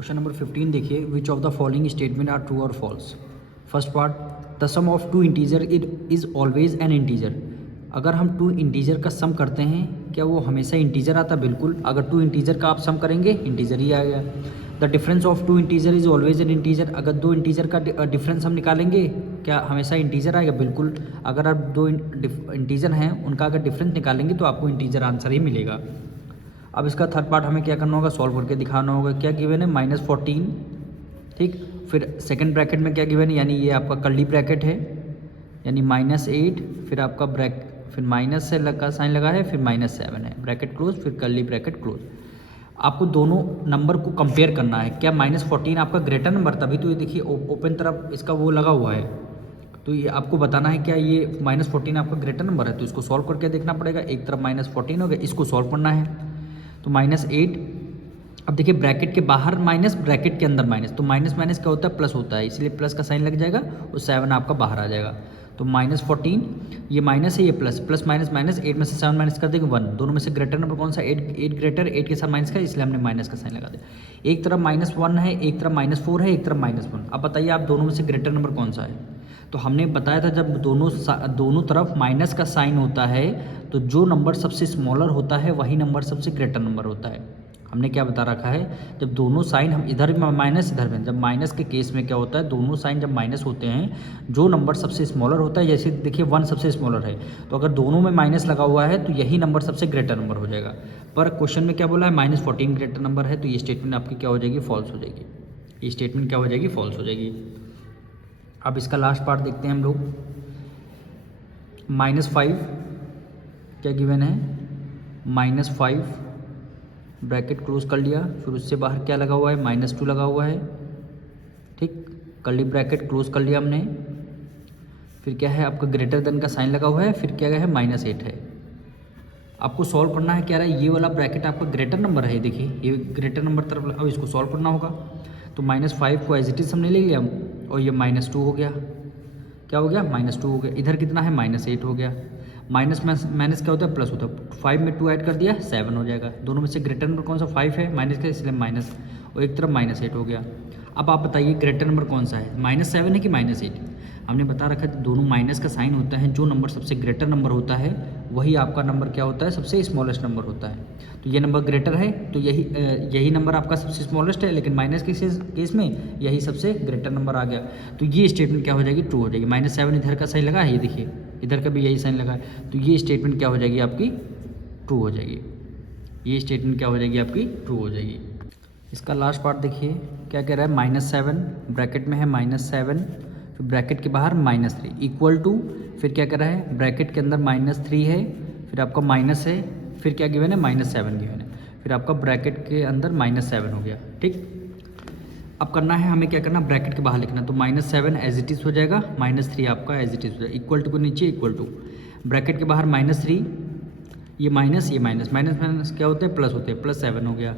Question number 15 देखिए, which of the following statement are true और false. First part, the sum of two integer is always an integer. अगर हम to integer का सम करते हैं क्या वो हमेशा इंटीजर आता है? बिल्कुल। अगर टू इंटीजर का आप सम करेंगे इंटीजर ही आएगा। The difference of two integer is always an integer. अगर दो इंटीजर का डिफरेंस हम निकालेंगे क्या हमेशा इंटीजर आएगा? बिल्कुल। अगर आप दो इंटीजर हैं उनका अगर डिफरेंस निकालेंगे तो आपको इंटीजर आंसर ही मिलेगा। अब इसका थर्ड पार्ट हमें क्या करना होगा? सॉल्व करके दिखाना होगा। क्या गिवन है? -14, ठीक। फिर सेकंड ब्रैकेट में क्या गिवन है, यानी ये आपका कर्ली ब्रैकेट है, यानी -8, फिर आपका फिर माइनस से लगा साइन लगा है, फिर -7 है, ब्रैकेट क्लोज, फिर कर्ली ब्रैकेट क्लोज। आपको दोनों नंबर को कंपेयर करना है। क्या -14 आपका ग्रेटर नंबर? तभी तो ये देखिए ओपन तरफ इसका वो लगा हुआ है, तो ये आपको बताना है क्या ये -14 आपका ग्रेटर नंबर है, तो इसको सॉल्व करके देखना पड़ेगा। एक तरफ -14 हो गया, इसको सॉल्व करना है। तो -8, अब देखिए ब्रैकेट के बाहर माइनस, ब्रैकेट के अंदर माइनस, तो माइनस माइनस क्या होता है? प्लस होता है, इसलिए प्लस का साइन लग जाएगा और 7 आपका बाहर आ जाएगा। तो -14, ये माइनस है, ये प्लस, प्लस माइनस माइनस, 8 में से 7 माइनस कर देंगे 1। दोनों में से ग्रेटर नंबर कौन सा? 8 ग्रेटर, 8 के साथ माइनस का, इसलिए हमने माइनस का साइन लगा दिया। एक तरफ -1 है, एक तरफ -4 है, एक तरफ -1। अब बताइए आप दोनों में से ग्रेटर नंबर कौन सा है? तो हमने बताया था जब दोनों तरफ माइनस का साइन होता है तो जो नंबर सबसे स्मॉलर होता है वही नंबर सबसे ग्रेटर नंबर होता है। हमने क्या बता रखा है? जब दोनों साइन हम इधर माइनस इधर में, जब माइनस के केस में क्या होता है? दोनों साइन जब माइनस होते हैं, जो नंबर सबसे स्मॉलर होता है, जैसे देखिए 1 सबसे स्मॉलर है, तो अगर दोनों में माइनस लगा हुआ है तो यही नंबर सबसे ग्रेटर नंबर हो जाएगा। पर क्वेश्चन में क्या बोला है? -14 ग्रेटर नंबर है, तो ये स्टेटमेंट आपकी क्या हो जाएगी? फॉल्स हो जाएगी। ये स्टेटमेंट क्या हो जाएगी? फॉल्स हो जाएगी। अब इसका लास्ट पार्ट देखते हैं हम लोग। -5 क्या गिवन है? -5 ब्रैकेट क्लोज कर लिया, फिर उससे बाहर क्या लगा हुआ है? -2 लगा हुआ है, ठीक। कर्ली ब्रैकेट क्लोज कर लिया हमने। फिर क्या है? आपका ग्रेटर देन का साइन लगा हुआ है, फिर क्या है? -8 है। आपको सॉल्व करना है, क्या रहा है? ये वाला ब्रैकेट आपका ग्रेटर नंबर है, देखिए ये ग्रेटर नंबर तरफ। अब इसको सॉल्व करना होगा, तो -5 को एज इट इज हमने ले लिया और ये -2 हो गया। क्या हो गया? -2 हो गया। इधर कितना है? -8 हो गया। माइनस माइनस क्या होता है? प्लस होता है। 5 में 2 ऐड कर दिया, 7 हो जाएगा। दोनों में से ग्रेटर नंबर कौन सा? 5 है, माइनस का, इसलिए माइनस, और एक तरफ -8 हो गया। अब आप बताइए ग्रेटर नंबर कौन सा है? -7 है कि -8? हमने बता रखा है दोनों माइनस का साइन होता है, जो नंबर सबसे ग्रेटर नंबर होता है वही आपका नंबर क्या होता है? सबसे स्मॉलेस्ट नंबर होता है। तो ये नंबर ग्रेटर है, तो यही नंबर आपका सबसे स्मॉलेस्ट है, लेकिन माइनस के केस में यही सबसे ग्रेटर नंबर आ गया। तो ये स्टेटमेंट क्या हो जाएगी? ट्रू हो जाएगी। -7 इधर का साइन लगा है, ये देखिए इधर का भी यही साइन लगा है, तो ये स्टेटमेंट क्या हो जाएगी? आपकी ट्रू हो जाएगी। ये स्टेटमेंट क्या हो जाएगी? आपकी ट्रू हो जाएगी। इसका लास्ट पार्ट देखिए क्या कह रहा है? -7 ब्रैकेट में है, -7, फिर ब्रैकेट के बाहर -3 इक्वल टू, फिर क्या कर रहा है? ब्रैकेट के अंदर -3 है, फिर आपका माइनस है, फिर क्या गिवन है? -7 गिवन है, फिर आपका ब्रैकेट के अंदर -7 हो गया, ठीक। अब करना है हमें, क्या करना? ब्रैकेट के बाहर लिखना, तो -7 एज इट इज़ हो जाएगा, -3 आपका एज इट इज़ हो जाएगा, इक्वल टू को नीचे इक्वल टू, ब्रैकेट के बाहर -3, ये माइनस, ये माइनस, माइनस माइनस क्या होते हैं? प्लस होते हैं, +7 हो गया।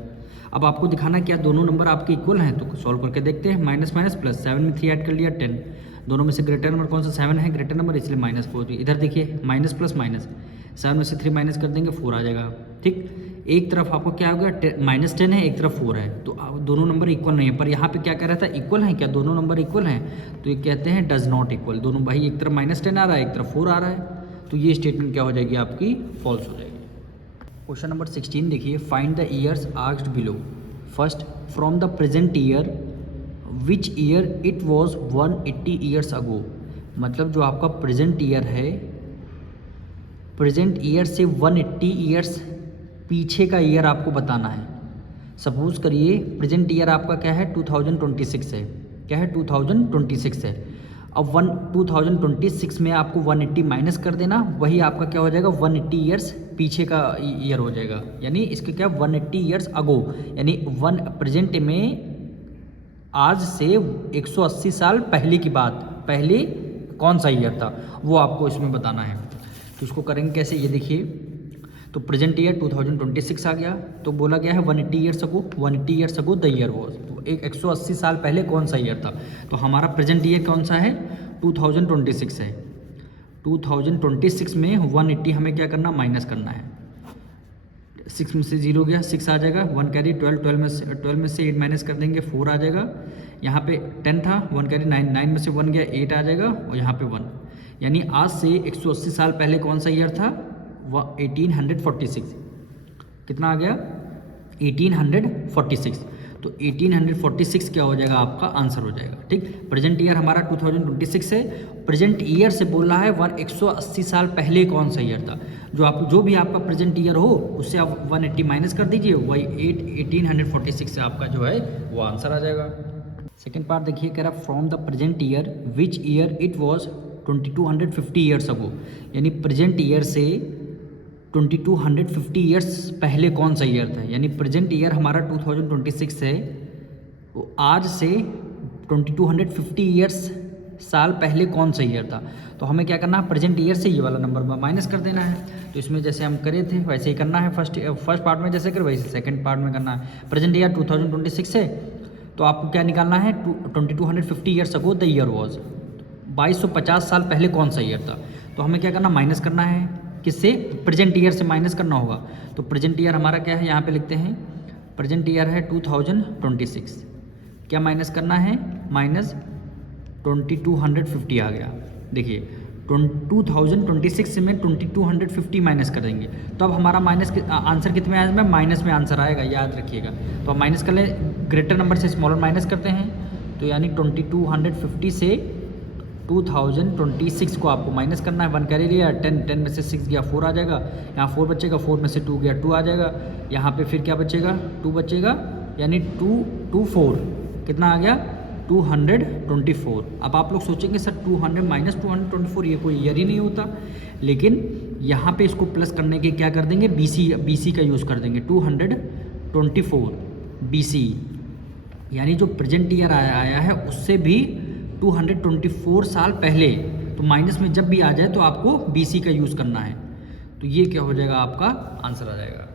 अब आपको दिखाना क्या दोनों नंबर आपके इक्वल हैं, तो सॉल्व करके देखते हैं। माइनस माइनस प्लस, 7 में 3 ऐड कर लिया, 10। दोनों में से ग्रेटर नंबर कौन सा? 7 है ग्रेटर नंबर, इसलिए -4। इधर देखिए माइनस प्लस माइनस, 7 में से 3 माइनस कर देंगे, 4 आ जाएगा, ठीक। एक तरफ आपको क्या हो गया? -10 है, एक तरफ 4 है, तो दोनों नंबर इक्वल नहीं है। पर यहाँ पे क्या कह रहा था? इक्वल हैं क्या? दोनों नंबर इक्वल हैं, तो ये कहते हैं डज नॉट इक्वल। दोनों भाई, एक तरफ -10 आ रहा है, एक तरफ 4 आ रहा है, तो ये स्टेटमेंट क्या हो जाएगी? आपकी फॉल्स हो जाएगी। क्वेश्चन नंबर 16 देखिए, find the years asked below. First, from the present year which year it was 180 years ago. मतलब जो आपका प्रेजेंट ईयर है, प्रेजेंट ईयर से 180 ईयर्स पीछे का ईयर आपको बताना है। सपोज करिए प्रेजेंट ईयर आपका क्या है? 2026 है। क्या है? 2026 है। अब 2026 में आपको 180 माइनस कर देना, वही आपका क्या हो जाएगा? 180 ईयर्स पीछे का ईयर हो जाएगा। यानी इसके क्या? 180 ईयर्स अगो, यानी प्रेजेंट में आज से 180 साल पहले की बात, पहले कौन सा ईयर था वो आपको इसमें बताना है। तो इसको करेंगे कैसे? ये देखिए, तो प्रेजेंट ईयर 2026 आ गया, तो बोला गया है 180 years ago, 180 years ago the year was. तो 180 साल पहले कौन सा ईयर था? तो हमारा प्रेजेंट ईयर कौन सा है? 2026 है। 2026 में 180 हमें क्या करना? माइनस करना है। 6 में से 0 गया, 6 आ जाएगा, 1 कैरी 12 में से 8 माइनस कर देंगे 4 आ जाएगा। यहाँ पे 10 था, 1 कैरी 9 में से 1 गया 8 आ जाएगा और यहाँ पे 1। यानी आज से 180 साल पहले कौन सा ईयर था? 1846। कितना आ गया? 1846। तो 1846 क्या हो जाएगा? आपका आंसर हो जाएगा। ठीक, प्रेजेंट ईयर हमारा 2026 है। प्रेजेंट ईयर से बोल रहा है 180 साल पहले कौन सा ईयर था। जो भी आपका प्रेजेंट ईयर हो उससे आप 180 माइनस कर दीजिए, वही 1846 से आपका जो है वो आंसर आ जाएगा। सेकेंड पार्ट देखिए, कह रहा from the present year which year it was 2250 years ago. यानी प्रेजेंट ईयर से 2250 ईयर्स पहले कौन सा ईयर था। यानी प्रेजेंट ईयर हमारा 2026 है, तो आज से 2250 ईयर्स साल पहले कौन सा ईयर था। तो हमें क्या करना है? प्रेजेंट ईयर से ये वाला नंबर माइनस कर देना है। तो इसमें जैसे हम करे थे वैसे ही करना है। फर्स्ट पार्ट में जैसे कर वैसे सेकंड पार्ट में करना है। प्रेजेंट ईयर 2026 है, तो आपको क्या निकालना है? 2250 years ago the year was. 2250 साल पहले कौन सा ईयर था। तो हमें क्या करना? माइनस करना है। किससे? प्रेजेंट ईयर से माइनस करना होगा। तो प्रेजेंट ईयर हमारा क्या है? यहाँ पे लिखते हैं प्रेजेंट ईयर है 2026। क्या माइनस करना है? माइनस 2250 आ गया। देखिए 2026 से में 2250 माइनस कर देंगे तो अब हमारा आंसर कितने में आएगा? माइनस में आंसर आएगा, याद रखिएगा। तो हम माइनस कर लें, ग्रेटर नंबर से स्मॉलर माइनस करते हैं। तो यानी 2250 से 2026 को आपको माइनस करना है। 1 कैरी लिया, 10 में से 6 गया 4 आ जाएगा। यहाँ 4 बचेगा, 4 में से 2 गया 2 आ जाएगा। यहाँ पे फिर क्या बचेगा? 2 बचेगा, यानी 224 कितना आ गया? 224। अब आप लोग सोचेंगे सर 200 माइनस 224 ये कोई ईयर ही नहीं होता, लेकिन यहाँ पे इसको प्लस करने के क्या कर देंगे? BC का यूज़ कर देंगे। 224 BC, यानी जो प्रेजेंट ईयर आया है उससे भी 224 साल पहले। तो माइनस में जब भी आ जाए तो आपको BC का यूज़ करना है। तो ये क्या हो जाएगा? आपका आंसर आ जाएगा।